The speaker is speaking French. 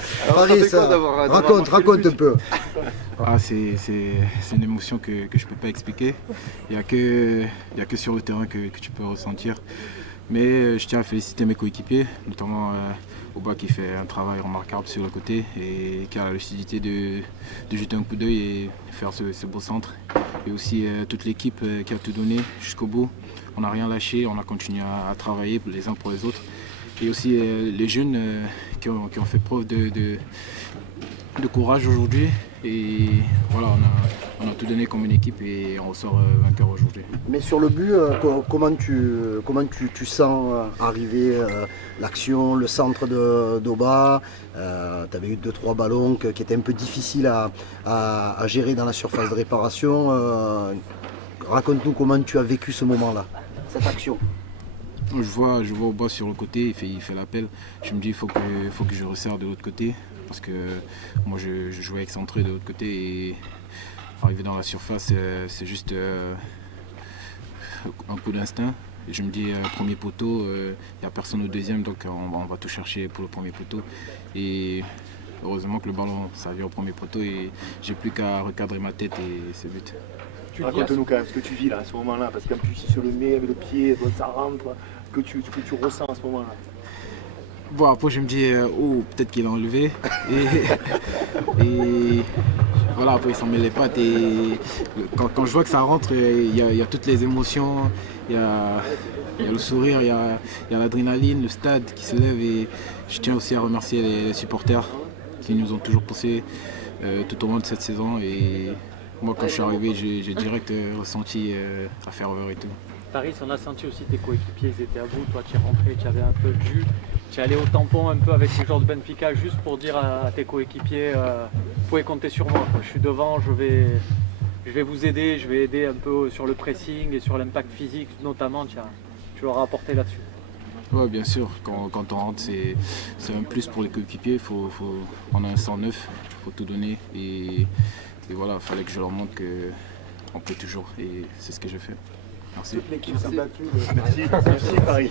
Faris, raconte un peu. Ah, c'est une émotion que je ne peux pas expliquer. Il n'y a que sur le terrain que tu peux ressentir. Mais je tiens à féliciter mes coéquipiers, notamment Oba qui fait un travail remarquable sur le côté et qui a la lucidité de jeter un coup d'œil et faire ce beau centre. Et aussi toute l'équipe qui a tout donné jusqu'au bout. On n'a rien lâché, on a continué à travailler les uns pour les autres. Et aussi les jeunes qui ont fait preuve de courage aujourd'hui. Et voilà, on a tout donné comme une équipe et on ressort vainqueur aujourd'hui. Mais sur le but, comment tu sens arriver l'action, le centre d'Oba tu avais eu 2-3 ballons qui étaient un peu difficiles à gérer dans la surface de réparation. Raconte-nous comment tu as vécu ce moment-là, cette action. Je vois Oba sur le côté, il fait l'appel. Je me dis il faut que je resserre de l'autre côté. Parce que moi je jouais excentré de l'autre côté et arriver dans la surface c'est juste un coup d'instinct. Et je me dis premier poteau, il n'y a personne au deuxième donc on va tout chercher pour le premier poteau. Et heureusement que le ballon ça vient au premier poteau et j'ai plus qu'à recadrer ma tête et c'est but. Raconte-nous quand même ce que tu vis là à ce moment-là, parce qu'en plus il se le met avec le pied, ça rentre, ce que tu ressens à ce moment-là. Bon, après je me dis, oh, peut-être qu'il a enlevé. Et voilà, après il s'en met les pattes. Et quand je vois que ça rentre, il y a toutes les émotions, il y a le sourire, il y a l'adrénaline, le stade qui se lève. Et je tiens aussi à remercier les supporters qui nous ont toujours poussés tout au long de cette saison. Et moi, quand je suis arrivé, j'ai direct ressenti la ferveur et tout. Faris, on a senti aussi tes coéquipiers, ils étaient à bout. Toi, tu es rentré, tu avais un peu de jus. Tu es allé au tampon un peu avec les joueurs de Benfica juste pour dire à tes coéquipiers vous pouvez compter sur moi. Je suis devant, je vais vous aider, je vais aider un peu sur le pressing et sur l'impact physique notamment. Tu leur as apporté là-dessus. Oui, bien sûr. Quand on rentre, c'est un plus pour les coéquipiers. On a un 109, il faut tout donner. Et voilà, il fallait que je leur montre qu'on peut toujours. Et c'est ce que j'ai fait. Merci. Merci Paris.